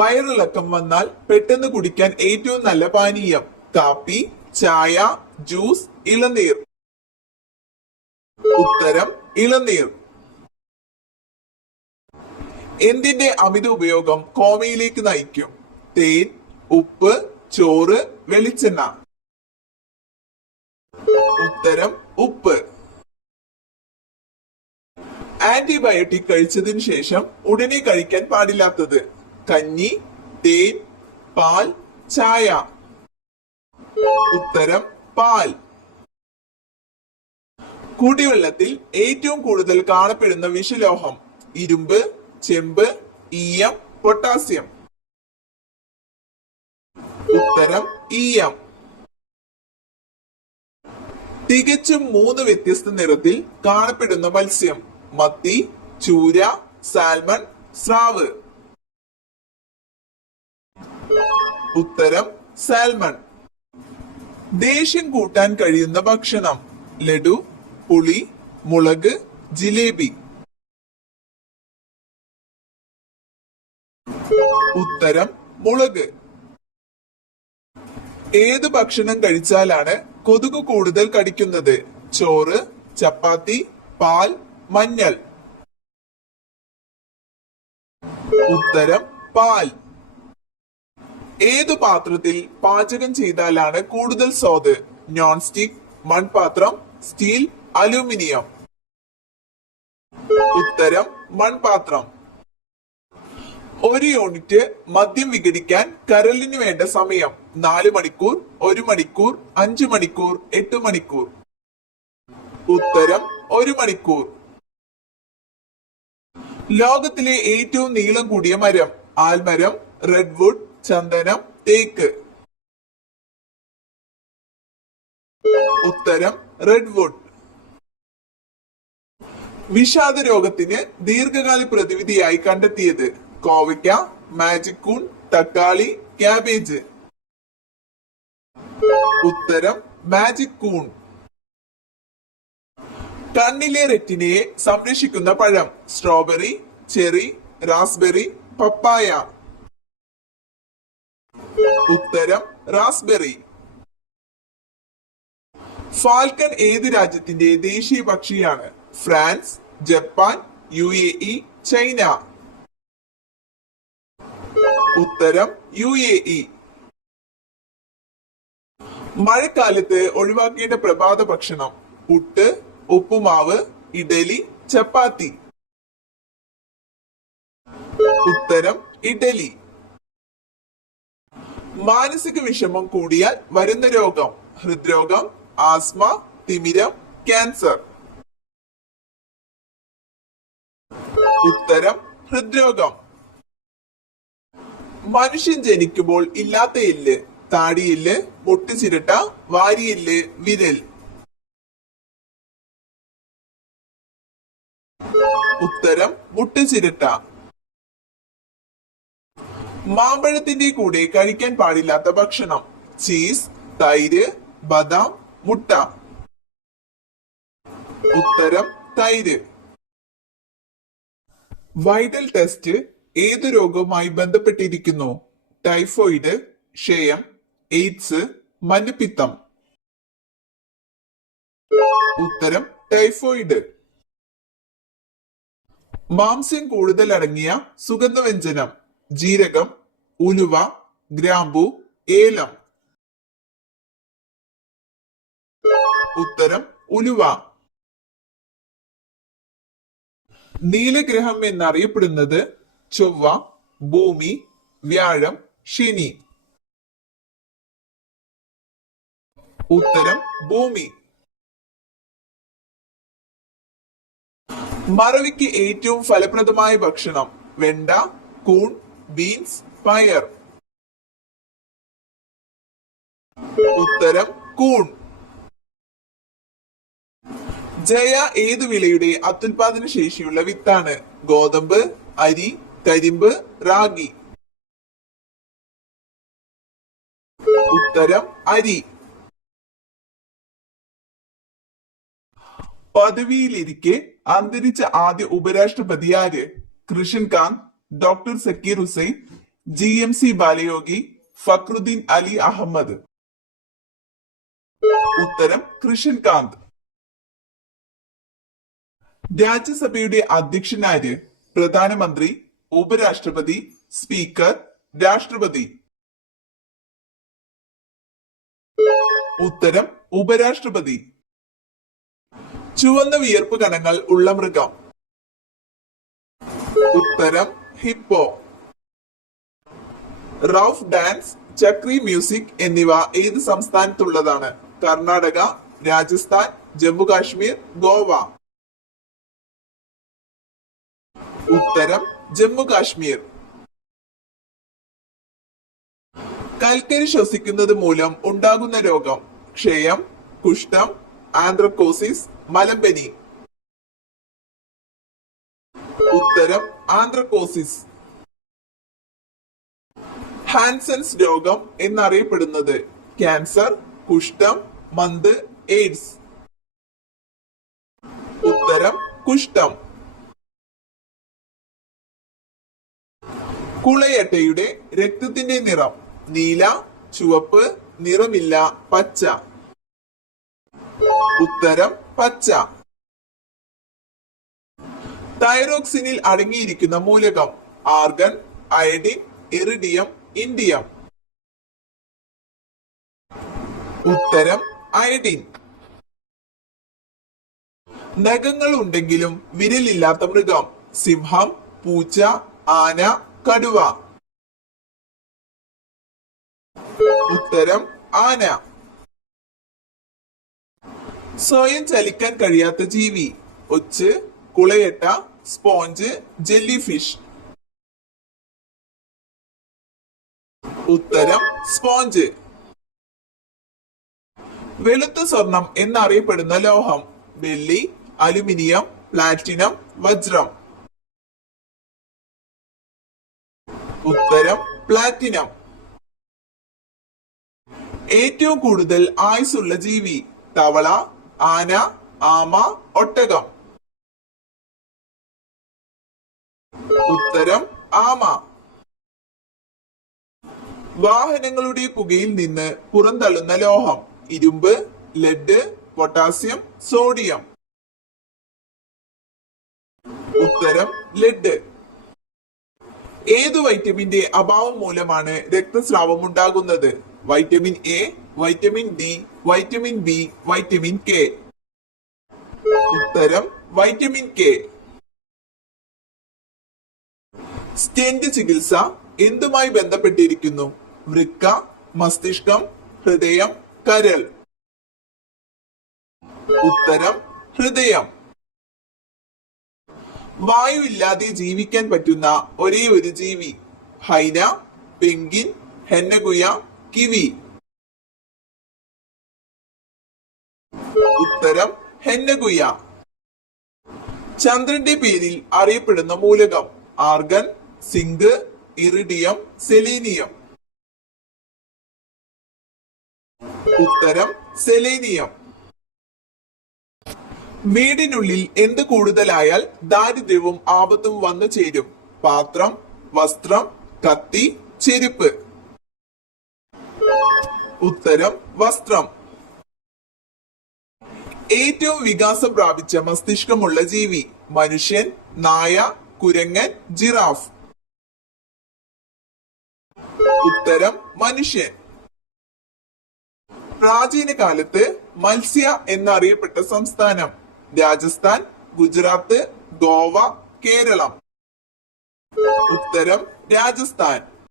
വയറിളക്കം വന്നാൽ പെട്ടെന്ന് കുടിക്കാൻ ഏറ്റവും നല്ല പാനീയം കാപ്പി, ചായ, ജ്യൂസ്, ഇളനീർ. ഉത്തരം ഇളനീർ. എന്തിന്റെ അമിത ഉപയോഗം കോമയിലേക്ക് നയിക്കും? തേൻ, ഉപ്പ്, ചോറ്, വെളിച്ചെണ്ണ. ഉത്തരം ഉപ്പ്. ആന്റിബയോട്ടിക് കഴിച്ചതിന് ശേഷം ഉടനെ കഴിക്കാൻ പാടില്ലാത്തത് കഞ്ഞി, തേൻ, പാൽ, ചായ. ഉത്തരം പാൽ. കുടിവെള്ളത്തിൽ ഏറ്റവും കൂടുതൽ കാണപ്പെടുന്ന വിഷലോഹം ഇരുമ്പ്, ചെമ്പ്, ഈയം, പൊട്ടാസ്യം. ഉത്തരം ഈയം. തികച്ചും 3 വ്യത്യസ്ത നിറത്തിൽ കാണപ്പെടുന്ന മത്സ്യം മത്തി, ചൂര, സാൽമൺ, സ്രാവ്. ഉത്തരം സാൽമൺ. ദേഷ്യം കൂട്ടാൻ കഴിയുന്ന ഭക്ഷണം ലഡു, പുളി, മുളക്, ജിലേബി. ഉത്തരം മുളക്. ഏത് ഭക്ഷണം കഴിച്ചാലാണ് കൊതുക് കൂടുതൽ കടിക്കുന്നത്? ചോറ്, ചപ്പാത്തി, പാൽ, മഞ്ഞൾ. ഉത്തരം പാൽ. ഏതു പാത്രത്തിൽ പാചകം ചെയ്താലാണ് കൂടുതൽ സ്വാദ്? നോൺ സ്റ്റിക്, മൺപാത്രം, സ്റ്റീൽ, അലൂമിനിയം. ഉത്തരം മൺപാത്രം. ഒരു യൂണിറ്റ് മദ്യം വിഘടിക്കാൻ കരളിന് വേണ്ട സമയം 4 മണിക്കൂർ, 1 മണിക്കൂർ, 5 മണിക്കൂർ, 8 മണിക്കൂർ. ഉത്തരം 1 മണിക്കൂർ. ലോകത്തിലെ ഏറ്റവും നീളം കൂടിയ മരം ആൽമരം, റെഡ്വുഡ്, ചന്ദനം, തേക്ക്. ഉത്തരം റെഡ്വുഡ്. വിഷാദ രോഗത്തിന് ദീർഘകാല പ്രതിവിധിയായി കണ്ടെത്തിയത് കോവയ്ക്ക, മാജിക് കൂൺ, തക്കാളി, ക്യാബേജ്. ഉത്തരം മാജിക് കൂൺ. കണ്ണിലെ റെറ്റിനയെ സംരക്ഷിക്കുന്ന പഴം സ്ട്രോബെറി, ചെറി, റാസ്ബെറി, പപ്പായ. ഉത്തരം റാസ്ബെറി. ഫാൽക്കൺ ഏത് രാജ്യത്തിന്റെ ദേശീയ പക്ഷിയാണ്? France, Japan, UAE, China. ഉത്തരം UAE. മഴക്കാലത്ത് ഒഴിവാക്കേണ്ട പ്രഭാത ഭക്ഷണം പുട്ട്, ഉപ്പുമാവ്, ഇഡലി, ചപ്പാത്തി. ഉത്തരം ഇഡലി. മാനസിക വിഷമം കൂടിയാൽ വരുന്ന രോഗം ഹൃദ്രോഗം, ആസ്മ, തിമിരം, ക്യാൻസർ. ഉത്തരം ഹൃദ്രോഗം. മനുഷ്യൻ ജനിക്കുമ്പോൾ ഇല്ലാത്ത എല്ല് താടിയെല്ല്, മുട്ടുചിരട്ട, വാരിയെല്ല്, വിരൽ. ഉത്തരം മുട്ടുചിരട്ട. മാമ്പഴത്തിന്റെ കൂടെ കഴിക്കാൻ പാടില്ലാത്ത ഭക്ഷണം ചീസ്, തൈര്, ബദാം, മുട്ട. ഉത്തരം തൈര്. വൈഡൽ ടെസ്റ്റ് ഏതു രോഗവുമായി ബന്ധപ്പെട്ടിരിക്കുന്നു? ടൈഫോയിഡ്, ക്ഷയം, എയ്ഡ്സ്, മഞ്ഞപ്പിത്തം. ഉത്തരം ടൈഫോയിഡ്. മാംസ്യം കൂടുതൽ അടങ്ങിയ സുഗന്ധവ്യഞ്ജനം ജീരകം, ഉലുവ, ഗ്രാമ്പു, ഏലം. ഉത്തരം ഉലുവ. നീലഗ്രഹം എന്നറിയപ്പെടുന്നത് ചൊവ്വ, ഭൂമി, വ്യാഴം, ശനി. ഉത്തരം ഭൂമി. മറവിക്ക് ഏറ്റവും ഫലപ്രദമായ ഭക്ഷണം വെണ്ട, കൂൺ, ബീൻസ്, പയർ. ഉത്തരം കൂൺ. ജയ ഏതു വിളയുടെ അത്യുൽപാദന ശേഷിയുള്ള വിത്താണ്? ഗോതമ്പ്, അരി, കരിമ്പ്, റാഗി. ഉത്തരം അരി. പദവിയിലിരിക്കെ അന്തരിച്ച ആദ്യ ഉപരാഷ്ട്രപതി ആര്? കൃഷൻകാന്ത്, ഡോക്ടർ സക്കീർ ഹുസൈൻ, GMC ബാലയോഗി, ഫക്രുദ്ദീൻ അലി അഹമ്മദ്. ഉത്തരം കൃഷ്ണകാന്ത്. രാജ്യസഭയുടെ അധ്യക്ഷനാര്? പ്രധാനമന്ത്രി, ഉപരാഷ്ട്രപതി, സ്പീക്കർ, രാഷ്ട്രപതി. ഉത്തരം ഉപരാഷ്ട്രപതി. ചുവന്ന വിയർപ്പ് കണങ്ങൾ ഉള്ള മൃഗം? ഉത്തരം ഹിപ്പോ. റൌഫ് ഡാൻസ്, ചക്രി മ്യൂസിക് എന്നിവ ഏത് സംസ്ഥാനത്തുള്ളതാണ്? കർണാടക, രാജസ്ഥാൻ, ജമ്മു കാശ്മീർ, ഗോവ. ഉത്തരം ജമ്മു കാശ്മീർ. കൽക്കരി ശ്വസിക്കുന്നത് മൂലം ഉണ്ടാകുന്ന രോഗം? ക്ഷയം, കുഷ്ഠം, ആന്ത്രക്കോസിസ്, മലമ്പനി. ഉത്തരം ആന്ത്രക്കോസിസ്. ഹാൻസൻസ് രോഗം എന്നറിയപ്പെടുന്നത്? ക്യാൻസർ, കുഷ്ഠം, മന്ത്, എയ്ഡ്സ്. ഉത്തരം കുഷ്ഠം. കുളയട്ടയുടെ രക്തത്തിന്റെ നിറം? നീല, ചുവപ്പ്, നിറമില്ല, പച്ച. ഉത്തരം പച്ച. തൈറോക്സിനിൽ അടങ്ങിയിരിക്കുന്ന മൂലകം? Argon, iodine, iridium, indium. ഉത്തരം അയഡിൻ. നഖങ്ങൾ ഉണ്ടെങ്കിലും വിരലില്ലാത്ത മൃഗം? സിംഹം, പൂച്ച, ആന, കടുവ. ഉത്തരം ആന. സ്വയം ചലിക്കാൻ കഴിയാത്ത ജീവി? ഒച്ച്, കുളയട്ട, സ്പോഞ്ച്, ജെല്ലി ഫിഷ്. ഉത്തരം സ്പോഞ്ച്. വെളുത്ത സ്വർണം എന്നറിയപ്പെടുന്ന ലോഹം? വെള്ളി, അലുമിനിയം, പ്ലാറ്റിനം, വജ്രം. ഉത്തരം പ്ലാറ്റിനം. ഏറ്റവും കൂടുതൽ ആയുസ്സുള്ള ജീവി? തവള, ആന, ആമ, ഒട്ടകം. ഉത്തരം ആമ. വാഹനങ്ങളുടെ പുകയിൽ നിന്ന് പുറന്തള്ളുന്ന ലോഹം? ഇരുമ്പ്, ലെഡ്, പൊട്ടാസ്യം, സോഡിയം. ഉത്തരം ലെഡ്. ഏതു വൈറ്റമിന്റെ അഭാവം മൂലമാണ് രക്തസ്രാവം ഉണ്ടാകുന്നത്? Vitamin A, vitamin D, vitamin B, vitamin K. ഉത്തരം വൈറ്റമിൻ കെ. സ്റ്റെന്റ് ചികിത്സ എന്തുമായി ബന്ധപ്പെട്ടിരിക്കുന്നു? വൃക്ക, മസ്തിഷ്കം, ഹൃദയം, കരൾ. ഉത്തരം ഹൃദയം. വായു ഇല്ലാതെ ജീവിക്കാൻ പറ്റുന്ന ഒരേ ഒരു ജീവി? Hyena, penguin, Henneguya, kiwi. ഉത്തരം ഹെന്നഗുയ. ചന്ദ്രന്റെ പേരിൽ അറിയപ്പെടുന്ന മൂലകം? Argon, zinc, iridium, selenium. ഉത്തരം സെലേനിയം. വീടിനുള്ളിൽ എന്ത് കൂടുതലായാൽ ദാരിദ്ര്യവും ആപത്തും വന്നു ചേരും? പാത്രം, വസ്ത്രം, കത്തി, ചെരുപ്പ്. ഉത്തരം വസ്ത്രം. ഏറ്റവും വികാസം പ്രാപിച്ച മസ്തിഷ്കമുള്ള ജീവി? മനുഷ്യൻ, നായ, കുരങ്ങൻ, ജിറാഫ്. ഉത്തരം മനുഷ്യൻ. പ്രാചീന കാലത്ത് മത്സ്യ എന്നറിയപ്പെട്ട സംസ്ഥാനം? രാജസ്ഥാൻ, ഗുജറാത്ത്, ഗോവ, കേരളം. ഉത്തരം രാജസ്ഥാൻ.